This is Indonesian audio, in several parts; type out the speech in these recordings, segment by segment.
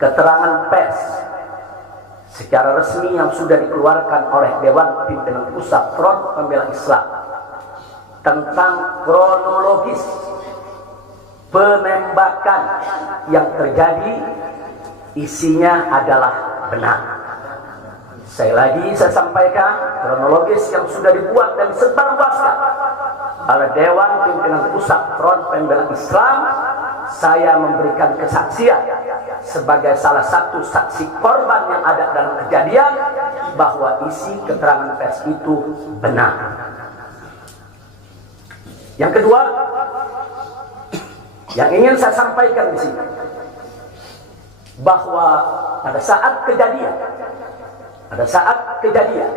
keterangan pers secara resmi yang sudah dikeluarkan oleh Dewan Pimpinan Pusat Front Pembela Islam tentang kronologis penembakan yang terjadi, isinya adalah benar. Saya sampaikan kronologis yang sudah dibuat dan disebarluaskan oleh Dewan Pimpinan Pusat Front Pembela Islam. Saya memberikan kesaksian sebagai salah satu saksi korban yang ada dalam kejadian bahwa isi keterangan pers itu benar. Yang kedua, yang ingin saya sampaikan di sini, bahwa pada saat kejadian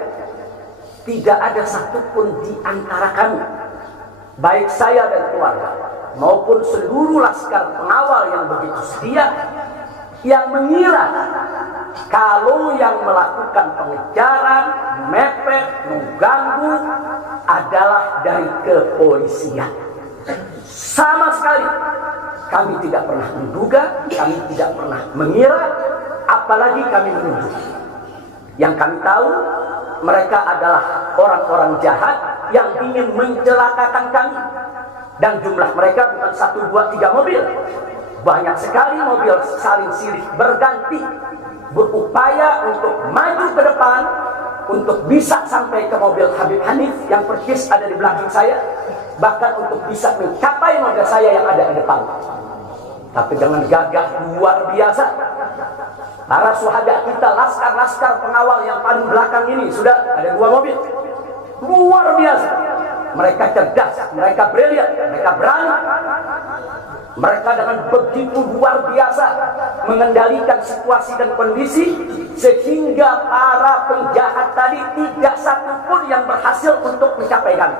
tidak ada satupun di antara kami, baik saya dan keluarga maupun seluruh laskar pengawal yang begitu setia, yang mengira kalau yang melakukan pengejaran, mepet, mengganggu adalah dari kepolisian. Sama sekali kami tidak pernah menduga, kami tidak pernah mengira, apalagi kami menuduh. Yang kami tahu, mereka adalah orang-orang jahat yang ingin mencelakakan kami. Dan jumlah mereka bukan 1, 2, 3 mobil. Banyak sekali mobil saling silih berganti, berupaya untuk maju ke depan, untuk bisa sampai ke mobil Habib Hanif yang persis ada di belakang saya, bahkan untuk bisa mencapai mobil saya yang ada di depan. Tapi dengan gagah luar biasa, para syuhada kita, laskar-laskar pengawal yang paling belakang ini, sudah ada 2 mobil. Luar biasa. Mereka cerdas, mereka brilian, mereka berani. Mereka dengan begitu luar biasa mengendalikan situasi dan kondisi, sehingga para penjahat tadi tidak satupun yang berhasil untuk mencapai kami.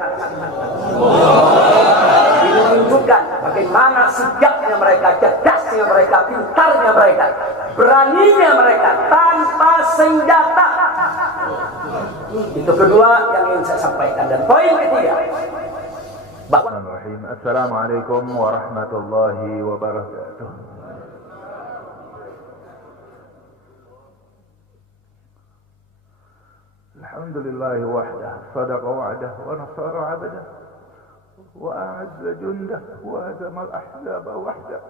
Ini menunjukkan bagaimana sigapnya mereka, cerdasnya mereka, pintarnya mereka, beraninya mereka tanpa senjata. Itu kedua yang ingin saya sampaikan. Dan poin ketiga, bahwa Assalamualaikum warahmatullahi wabarakatuh. Alhamdulillah wahdah, sadaqa wa'dah, wa nasara 'abdah, wa a'azza jundah, wa hazama al-ahzaba wahdah.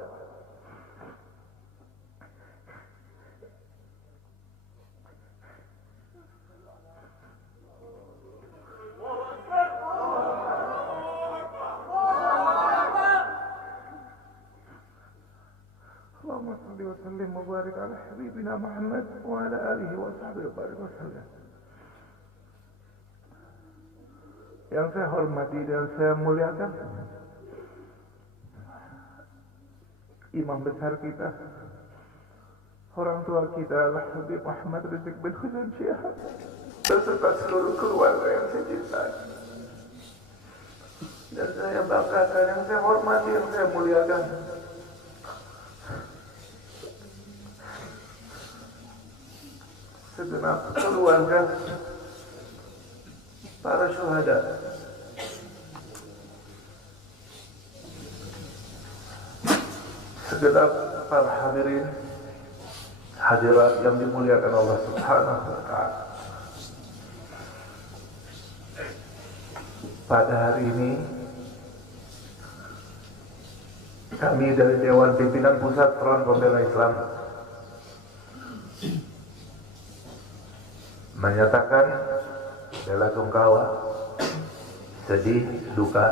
Allahumma salli wa sallim wa barik ala habibina Muhammad wa ala alihi wa sahbihi wa barik wa sallam. Yang saya hormati dan saya muliakan imam besar kita, orang tua kita Habib Muhammad Rizik bin Husain Syihab, beserta seluruh keluarga yang saya cintai dan saya banggakan, yang saya hormati, yang saya muliakan, segenap keluarga para syuhada, segenap para hadirin hadirat yang dimuliakan Allah Subhanahu wa ta'ala. Pada hari ini kami dari Dewan Pimpinan Pusat Front Pembela Islam menyatakan bela sungkawa, sedih, duka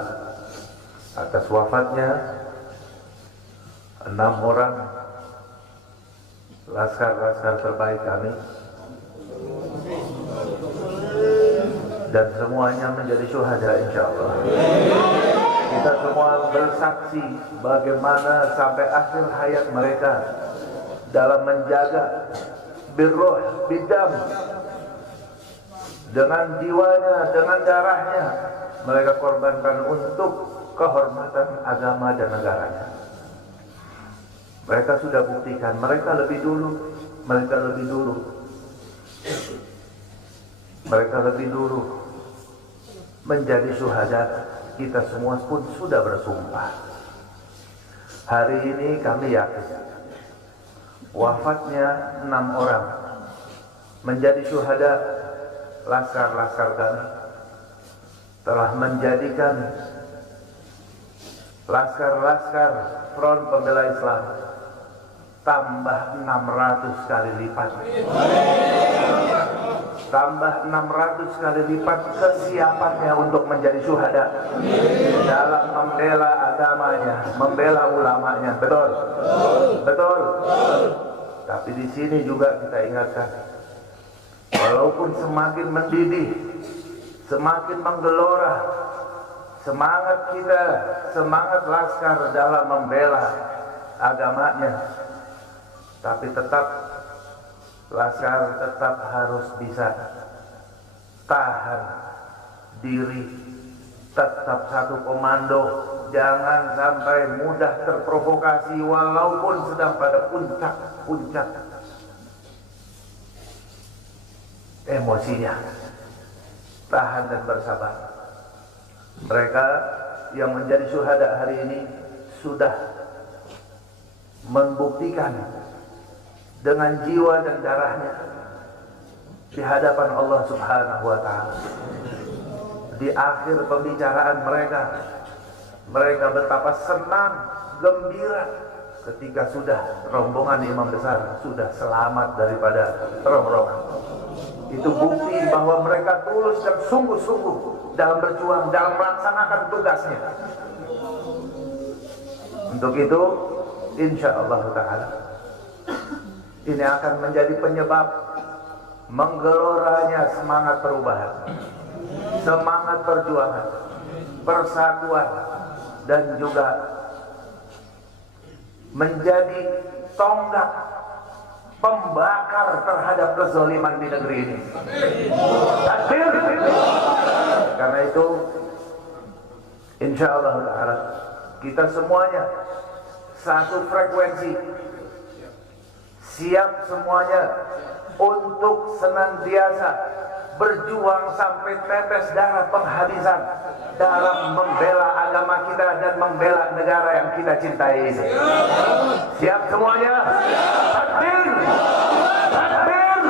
atas wafatnya 6 orang laskar-laskar terbaik kami, dan semuanya menjadi syuhada insyaallah. Kita semua bersaksi bagaimana sampai akhir hayat mereka dalam menjaga birruh bidam, dengan jiwanya, dengan darahnya mereka korbankan untuk kehormatan agama dan negaranya. Mereka sudah buktikan, mereka lebih dulu menjadi syuhada. Kita semua pun sudah bersumpah. Hari ini kami yakin wafatnya 6 orang menjadi syuhada laskar-laskar kami, telah menjadikan laskar-laskar Front Pembela Islam tambah 600 kali lipat. Tambah 600 kali lipat kesiapannya untuk menjadi syuhada dalam membela agamanya, membela ulamanya. Betul? Betul. Tapi di sini juga kita ingatkan, walaupun semakin mendidih, semakin menggelora semangat kita, semangat laskar dalam membela agamanya, tapi tetap laskar tetap harus bisa tahan diri, tetap satu komando, jangan sampai mudah terprovokasi walaupun sedang pada puncak emosinya. Tahan dan bersabar. Mereka yang menjadi syuhada hari ini sudah membuktikan dengan jiwa dan darahnya di hadapan Allah Subhanahu wa Ta'ala. Di akhir pembicaraan mereka betapa senang, gembira ketika sudah rombongan imam besar sudah selamat daripada rombongan. Itu bukti bahwa mereka tulus dan sungguh-sungguh dalam berjuang, dalam melaksanakan tugasnya. Untuk itu, insya Allah Ta'ala, ini akan menjadi penyebab menggeloranya semangat perubahan, semangat perjuangan, persatuan, dan juga menjadi tonggak pembakar terhadap kezaliman di negeri ini. Takbir. Karena itu, insya Allah Ta'ala, kita semuanya satu frekuensi, siap semuanya untuk senantiasa berjuang sampai tetes darah penghabisan dalam membela agama kita dan membela negara yang kita cintai ini. Siap semuanya? Takbir! Takbir!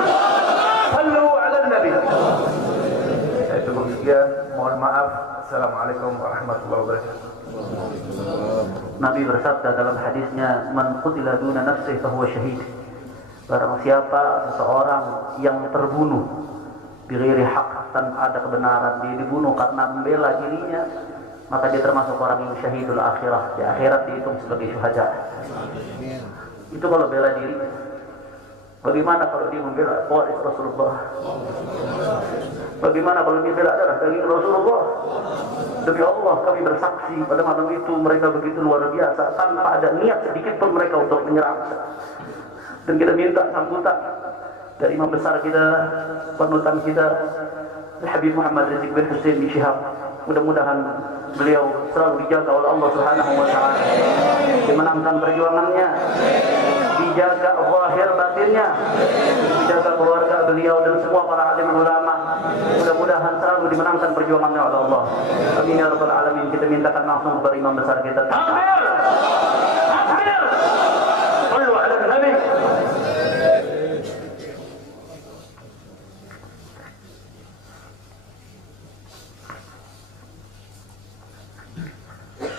Sallu ala Nabi. Saya cukup sekian, mohon maaf. Assalamualaikum warahmatullahi wabarakatuh. Nabi bersabda dalam hadisnya, man qutila duna nafsihi fahuwa syahid. Barang siapa seseorang yang terbunuh bighairi haq, tanpa ada kebenaran, dia dibunuh karena membela dirinya, maka dia termasuk orang yang syahidul akhirah. Di akhirat dihitung sebagai syuhada. Itu kalau bela diri. Bagaimana kalau dia membela waris Rasulullah? Bagaimana kalau dia bela darah daging Rasulullah? Demi Allah kami bersaksi pada malam itu mereka begitu luar biasa, tanpa ada niat sedikit pun mereka untuk menyerang. Dan kita minta sambutan dari imam besar kita, panutan kita, Habib Muhammad Rizik bin Hussein bin Syihab. Mudah-mudahan beliau selalu dijaga oleh Allah Subhanahu wa Ta'ala, dimenangkan perjuangannya, dijaga zahir batinnya, dijaga keluarga beliau dan semua para alim ulama. Mudah-mudahan selalu dimenangkan perjuangannya oleh Allah. Amin ya rabbal alamin. Kita mintakan langsung kepada imam besar kita. Takbir! Takbir! Sallu ala Nabi.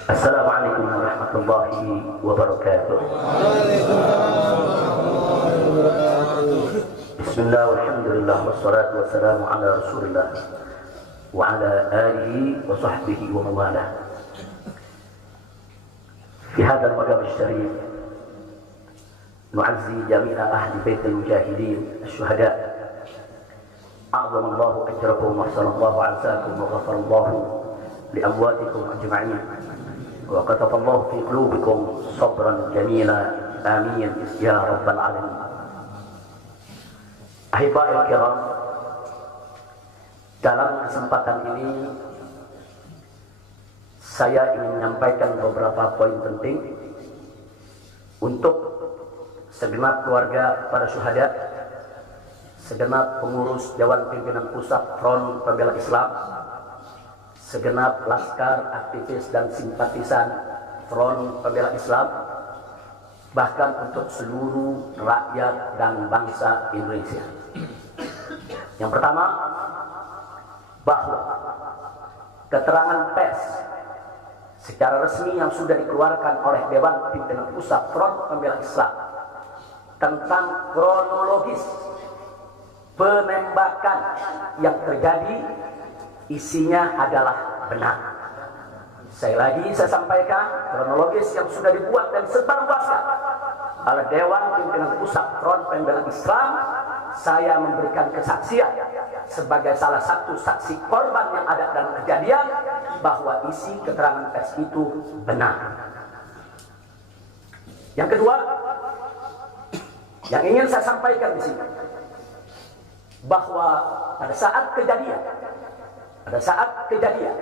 Assalamualaikum warahmatullahi wabarakatuh. Bismillah walhamdulillah wassalatu wassalamu ala rasulillah wa ala alihi wa sahbihi wa mawalah. Fi hadha al-maqam al-sharif nu'azzi jami'a ahli bait al-mujahidin al-shuhada. A'zama Allahu ajrakum wa ahsanallahu 'azakum wa ghafara Allahu li amwatikum ajma'in. وكتب الله في قلوبكم صبرا جميلا آمين يا رب العالمين. Ahiba'il kiram, dalam kesempatan ini saya ingin menyampaikan beberapa poin penting untuk segenap keluarga para syuhada, segenap pengurus Dewan Pimpinan Pusat Front Pembela Islam, segenap laskar, aktivis dan simpatisan Front Pembela Islam, bahkan untuk seluruh rakyat dan bangsa Indonesia. Yang pertama, bahwa keterangan pers secara resmi yang sudah dikeluarkan oleh Dewan Pimpinan Pusat Front Pembela Islam tentang kronologis penembakan yang terjadi isinya adalah benar. Saya sampaikan kronologis yang sudah dibuat dan sebarluaskan oleh Dewan Pimpinan Pusat Front Pembela Islam. Saya memberikan kesaksian sebagai salah satu saksi korban yang ada dalam kejadian bahwa isi keterangan pers itu benar. Yang kedua, yang ingin saya sampaikan di sini, bahwa pada saat kejadian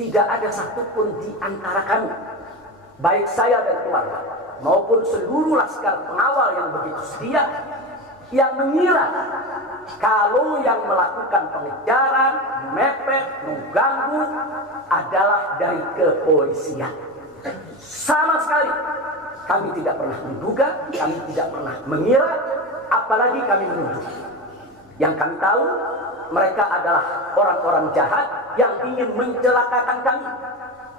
tidak ada satupun di antara kami, baik saya dan keluarga maupun seluruh laskar pengawal yang begitu setia, yang mengira kalau yang melakukan pengejaran, mepet, mengganggu adalah dari kepolisian. Sama sekali kami tidak pernah menduga, kami tidak pernah mengira, apalagi kami menuduh. Yang kami tahu, mereka adalah orang-orang jahat yang ingin mencelakakan kami.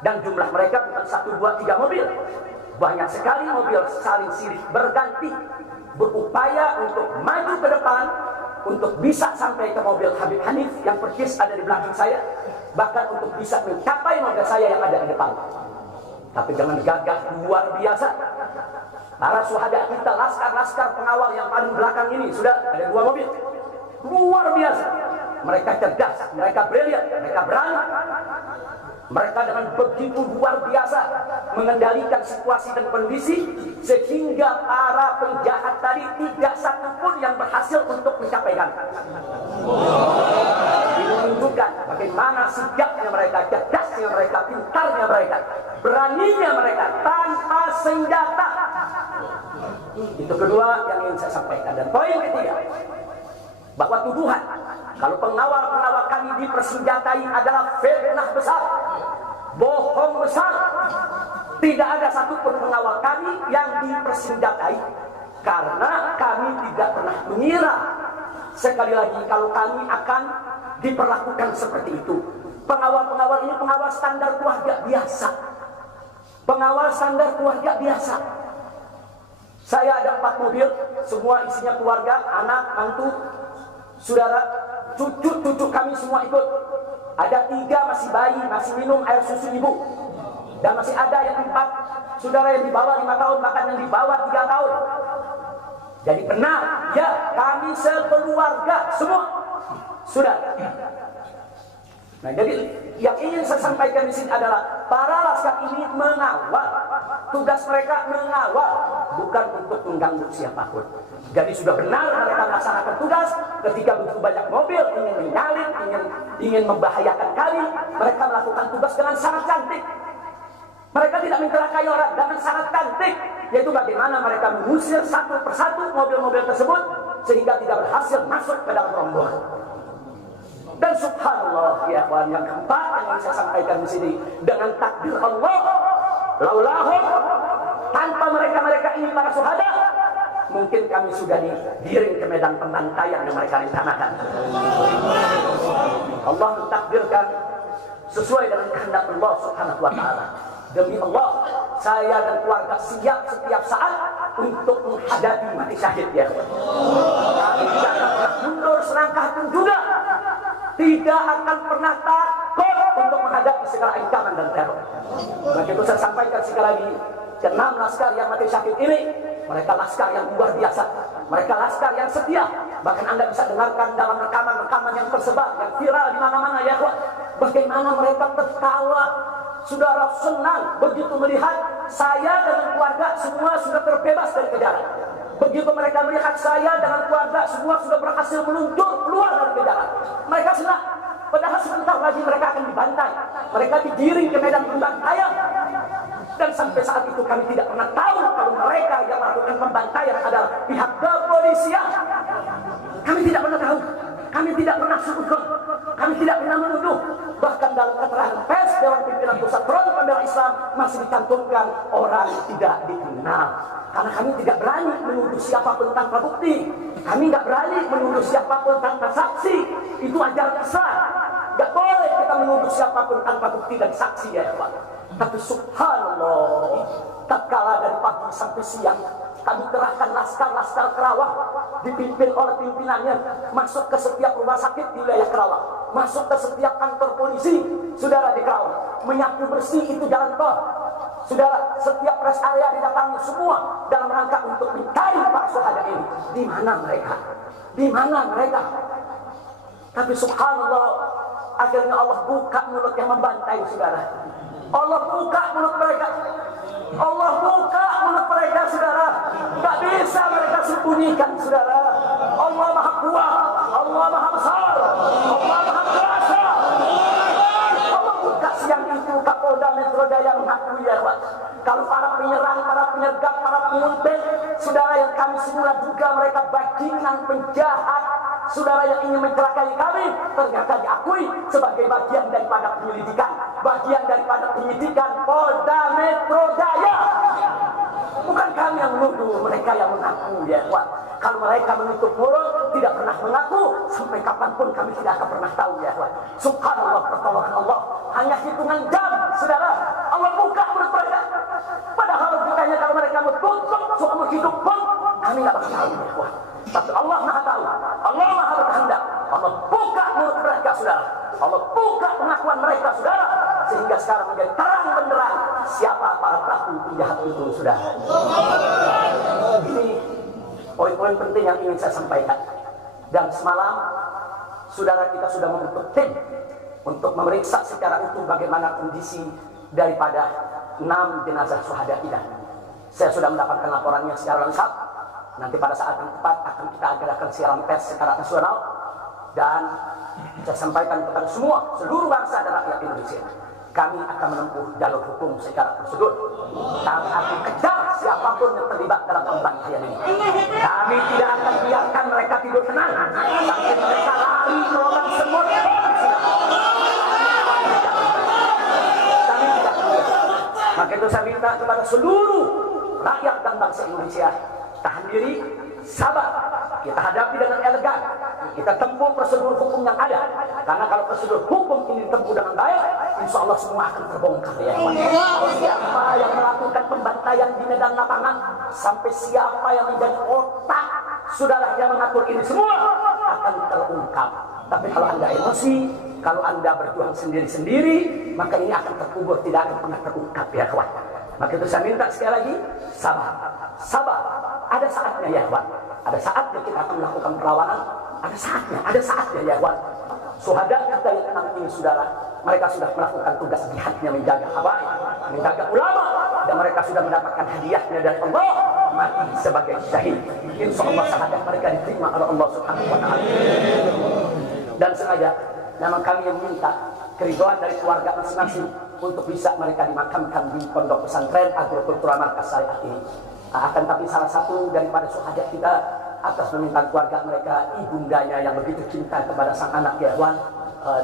Dan jumlah mereka bukan 1, 2, 3 mobil. Banyak sekali mobil saling silih berganti, berupaya untuk maju ke depan, untuk bisa sampai ke mobil Habib Hanif yang persis ada di belakang saya, bahkan untuk bisa mencapai mobil saya yang ada di depan. Tapi dengan gagah luar biasa, para syuhada kita, laskar-laskar pengawal yang paling belakang ini, sudah ada 2 mobil. Luar biasa. Mereka cerdas, mereka brilian, mereka berani. Mereka dengan begitu luar biasa mengendalikan situasi dan kondisi, sehingga para penjahat tadi tidak satupun yang berhasil untuk mencapai kami. Ini menunjukkan bagaimana sigapnya mereka, cerdasnya mereka, pintarnya mereka, beraninya mereka tanpa senjata. Itu kedua yang ingin saya sampaikan. Dan poin ketiga, bahwa tuduhan kalau pengawal-pengawal kami dipersenjatai adalah fitnah besar, bohong besar. Tidak ada satupun pengawal kami yang dipersenjatai, karena kami tidak pernah mengira sekali lagi kalau kami akan diperlakukan seperti itu. Pengawal-pengawal ini pengawal standar keluarga biasa, pengawal standar keluarga biasa. Saya ada 4 mobil, semua isinya keluarga, anak, mantu, saudara, cucu-cucu kami semua ikut. Ada 3 masih bayi, masih minum air susu ibu. Dan masih ada yang 4 saudara yang di bawah 5 tahun, bahkan yang di bawah 3 tahun. Jadi benar, ya, kami sekeluarga semua. Sudah. Nah, jadi yang ingin saya sampaikan di sini adalah para laskar ini mengawal. Tugas mereka mengawal, bukan untuk mengganggu siapapun. Jadi sudah benar mereka melaksanakan tugas. Ketika begitu banyak mobil ingin menyalip, ingin membahayakan kami, mereka melakukan tugas dengan sangat cantik. Mereka tidak mencelakai orang, dengan sangat cantik, yaitu bagaimana mereka mengusir satu persatu mobil-mobil tersebut sehingga tidak berhasil masuk ke dalam rombongan. Dan subhanallah, ya kawan, yang keempat yang ingin saya sampaikan di sini, dengan takdir Allah, laulahum, tanpa mereka ini para syuhada, mungkin kami sudah digiring ke medan pembantaian yang mereka rencanakan. Allah mentakdirkan sesuai dengan kehendak Allah Subhanahu wa taala. Demi Allah, saya dan keluarga siap setiap saat untuk menghadapi mati syahid, ya kawan. Kami tidak akan pernah mundur selangkah pun juga. Tidak akan pernah takut untuk menghadapi segala ancaman dan teror. Maka itu saya sampaikan sekali lagi, ke-6 laskar yang mati syahid ini, mereka laskar yang luar biasa, mereka laskar yang setia. Bahkan Anda bisa dengarkan dalam rekaman-rekaman yang tersebar, yang viral di mana-mana, ya kawan, bagaimana mereka tertawa, saudara, senang begitu melihat saya dengan keluarga semua sudah terbebas dari kejaran. Begitu mereka melihat saya dengan keluarga semua sudah berhasil meluncur keluar dari kejaran, mereka senang. Padahal sebentar lagi mereka akan dibantai, mereka digiring ke medan pembantaian. Dan sampai saat itu kami tidak pernah tahu kalau mereka yang melakukan pembantaian adalah pihak kepolisian. Kami tidak pernah tahu, kami tidak pernah sudut, kami tidak pernah menuduh. Bahkan dalam keterangan pers Dewan Pimpinan Pusat Front Pembela Islam masih dicantumkan orang tidak dikenal. Karena kami tidak berani menuduh siapapun tanpa bukti. Kami tidak berani menuduh siapapun tanpa saksi. Itu ajaran Islam. Tidak boleh kita menuduh siapapun tanpa bukti dan saksi ya Pak. Tapi subhanallah, tatkala dari pagi sampai siang kami kerahkan laskar-laskar Kerawang dipimpin oleh pimpinannya masuk ke setiap rumah sakit di wilayah Kerawang, masuk ke setiap kantor polisi saudara di Kerawang, menyapu bersih itu jalan tol saudara, setiap rest area didatangi semua dalam rangka untuk mencari para syuhada ini. Di mana mereka? Di mana mereka? Tapi subhanallah, akhirnya Allah buka mulut yang membantai saudara. Allah buka mulut mereka. Allah buka mulut mereka saudara. Tak bisa mereka sembunyikan saudara. Allah Maha Kuat, Allah Maha Besar, Allah Maha Kuasa. Allah buka siang itu Kapolda Metro Jaya mengakui ya Pak, kalau para penyerang, para penyergap, para penguntit saudara yang kami semula duga mereka bajingan penjahat, saudara yang ingin mencelakai kami, ternyata diakui sebagai bagian daripada penyelidikan, bagian daripada penyidikan Polda Metro Jaya. Bukan kami yang menuduh, mereka yang mengaku ya Pak. Kalau mereka menutup mulut, tidak pernah mengaku, sampai kapanpun kami tidak akan pernah tahu ya Pak. Subhanallah, pertolongan Allah hanya hitungan jam saudara. Allah buka mulut mereka. Padahal bukannya kalau mereka menutup seumur hidup pun kami tidak bakal tahu ya Pak. Tapi Allah Maha tahu, Allah Maha berkehendak. Allah buka mulut mereka saudara. Allah buka pengakuan mereka saudara, sehingga sekarang menjadi terang benderang siapa para pelaku penjahat itu saudara. Ini poin-poin penting yang ingin saya sampaikan. Dan semalam saudara kita sudah membentuk tim untuk memeriksa secara utuh bagaimana kondisi daripada 6 jenazah syuhada kita. Saya sudah mendapatkan laporannya secara lengkap. Nanti pada saat yang tepat akan kita adakan siaran pers secara nasional, dan saya sampaikan kepada semua seluruh bangsa dan rakyat Indonesia, kami akan menempuh jalur hukum secara prosedur. Kami akan kejar siapapun yang terlibat dalam pembantaian ini. Kami tidak akan biarkan mereka tidur tenang sampai mereka lari melompat semut. Kami tidak boleh. Maka itu saya minta kepada seluruh rakyat dan bangsa Indonesia, tahan diri, sabar. Kita hadapi dengan elegan. Kita tempuh prosedur hukum yang ada. Karena kalau prosedur hukum ini ditempuh dengan baik, insya Allah semua akan terbongkar ya. Siapa yang melakukan pembantaian di medan lapangan, sampai siapa yang menjadi otak saudara yang mengatur ini semua akan terungkap. Tapi kalau Anda emosi, kalau Anda berjuang sendiri-sendiri, maka ini akan terkubur, tidak akan pernah terungkap ya kawan. Maka itu saya minta sekali lagi, sabar. Sabar. Ada saatnya ya kawan. Ada saatnya kita akan melakukan perlawanan. Ada saatnya ya kawan. Syuhada kita yang 6 ini saudara, mereka sudah melakukan tugas jihadnya, menjaga habaib, menjaga ulama, dan mereka sudah mendapatkan hadiahnya dari Allah, mati sebagai syahid. Insya Allah syahadat mereka diterima oleh Allah Subhanahu wa Ta'ala. Dan sengaja memang kami yang minta keridhaan dari keluarga masing-masing untuk bisa mereka dimakamkan di pondok pesantren Agrokultural Markas Syariah ini. Akan tapi salah satu daripada syuhada kita, atas permintaan keluarga mereka, ibundanya yang begitu cinta kepada sang anak ya Wan,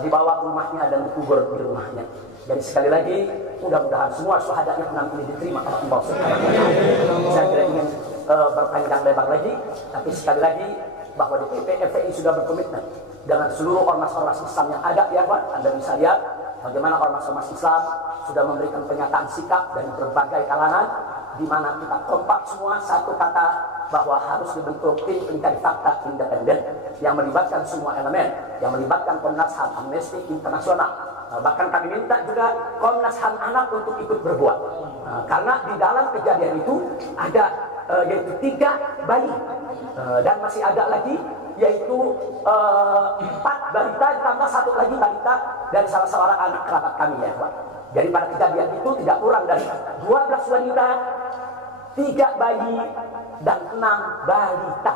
dibawa ke rumahnya dan dikubur di rumahnya. Jadi sekali lagi, mudah-mudahan semua syuhada yang nanti diterima oleh Allah Subhanahu wa Ta'ala. Saya tidak ingin berpanjang lebar lagi, tapi sekali lagi bahwa DPP FPI sudah berkomitmen dengan seluruh ormas-ormas Islam yang ada ya Wan. Anda bisa lihat bagaimana ormas-ormas Islam sudah memberikan pernyataan sikap dari berbagai kalangan, di mana kita kompak semua satu kata bahwa harus dibentuk tim pencari fakta independen yang melibatkan semua elemen, yang melibatkan Komnas HAM, Amnesty Internasional. Bahkan kami minta juga Komnas HAM anak untuk ikut berbuat, karena di dalam kejadian itu ada yaitu 3 bayi, dan masih ada lagi yaitu 4 balita ditambah 1 lagi balita dan salah seorang anak kerabat kami ya Pak. Jadi pada kejadian itu tidak kurang dari 12 wanita, 3 bayi dan 6 balita.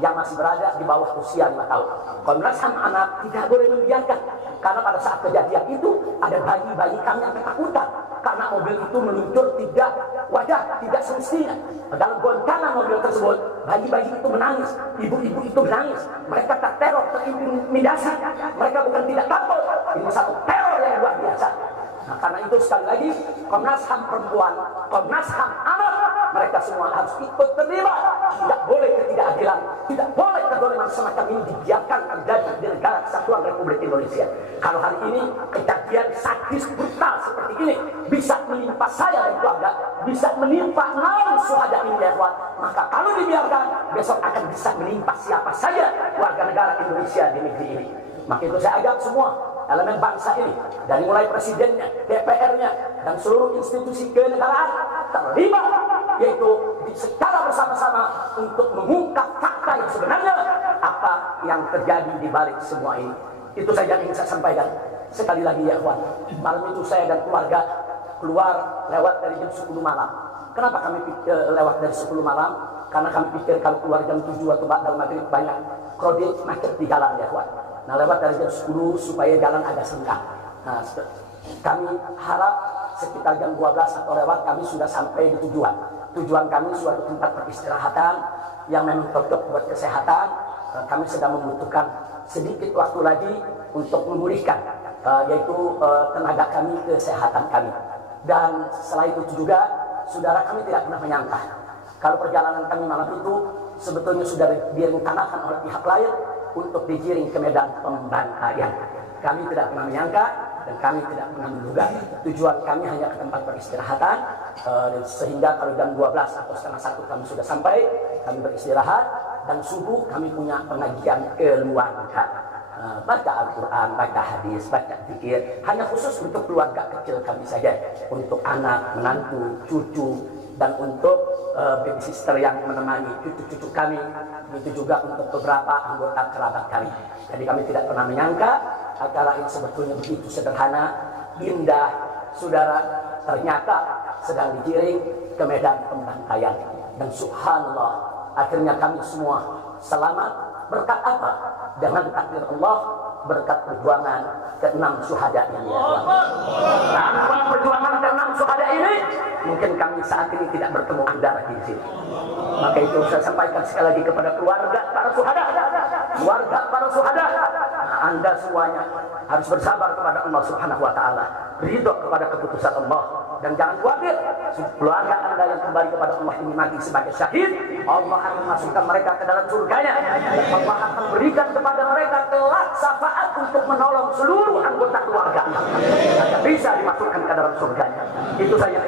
yang masih berada di bawah usia 5 tahun. Komnas HAM anak tidak boleh membiarkan, karena pada saat kejadian itu ada bayi-bayi kami yang ketakutan karena mobil itu meluncur tidak wajar, tidak semestinya. Dalam goncangan mobil tersebut, bayi-bayi itu menangis, ibu-ibu itu menangis, mereka terteror, terintimidasi, mereka bukan tidak takut, ini satu teror yang luar biasa. Nah, karena itu sekali lagi Komnas HAM perempuan, Komnas HAM anak, mereka semua harus ikut terlibat. Tidak boleh ketidakadilan, tidak boleh kezaliman semacam ini dibiarkan terjadi di negara kesatuan Republik Indonesia. Kalau hari ini kejadian sadis brutal seperti ini bisa menimpa saya dan keluarga, bisa menimpa 6 syuhada ini ya kawan, maka kalau dibiarkan besok akan bisa menimpa siapa saja warga negara Indonesia di negeri ini. Maka itu saya ajak semua elemen bangsa ini, dari mulai presidennya, DPR-nya, dan seluruh institusi kenegaraan terlibat, yaitu secara bersama-sama untuk mengungkap fakta yang sebenarnya apa yang terjadi di balik semua ini. Itu saja yang ingin saya sampaikan. Sekali lagi ya kawan, malam itu saya dan keluarga keluar lewat dari jam 10 malam. Kenapa kami lewat dari 10 malam? Karena kami pikir kalau keluar jam 7 atau dalam maghrib banyak kredit macet di jalan ya kawan. Nah, lewat dari jam 10 supaya jalan agak senggang. Nah, kami harap sekitar jam 12 atau lewat kami sudah sampai di tujuan. Tujuan kami suatu tempat peristirahatan yang memang cocok buat kesehatan. Kami sedang membutuhkan sedikit waktu lagi untuk memulihkan yaitu tenaga kami, kesehatan kami. Dan selain itu juga, saudara, kami tidak pernah menyangka kalau perjalanan kami malam itu sebetulnya sudah direncanakan oleh pihak lain untuk digiring ke medan pembantaian. Kami tidak pernah menyangka dan kami tidak pernah menduga. Tujuan kami hanya ke tempat peristirahatan, sehingga kalau jam 12 atau setengah 1 kami sudah sampai, kami beristirahat, dan subuh kami punya pengajian keluarga. Baca Al-Quran, baca hadis, baca zikir, hanya khusus untuk keluarga kecil kami saja, untuk anak, menantu, cucu, dan untuk baby sister yang menemani cucu-cucu kami, itu juga untuk beberapa anggota kerabat kami. Jadi kami tidak pernah menyangka acara yang sebetulnya begitu sederhana, indah, saudara, ternyata sedang digiring ke medan pembantaian. Dan subhanallah, akhirnya kami semua selamat. Berkat apa? Dengan takdir Allah, berkat perjuangan ke-6 syuhada ini. Tanpa perjuangan ke-6 syuhada ini, mungkin kami saat ini tidak bertemu Anda lagi di sini. Maka itu saya sampaikan sekali lagi kepada keluarga para syuhada, keluarga para syuhada, Anda semuanya harus bersabar kepada Allah Subhanahu wa taala, ridho kepada keputusan Allah, dan jangan khawatir, keluarga Anda yang kembali kepada Allah ini mati sebagai syahid, Allah akan masukkan mereka ke dalam surganya, dan Allah akan berikan kepada mereka kelak syafaat untuk menolong seluruh anggota keluarga agar bisa dimasukkan ke dalam surganya. Itu saja.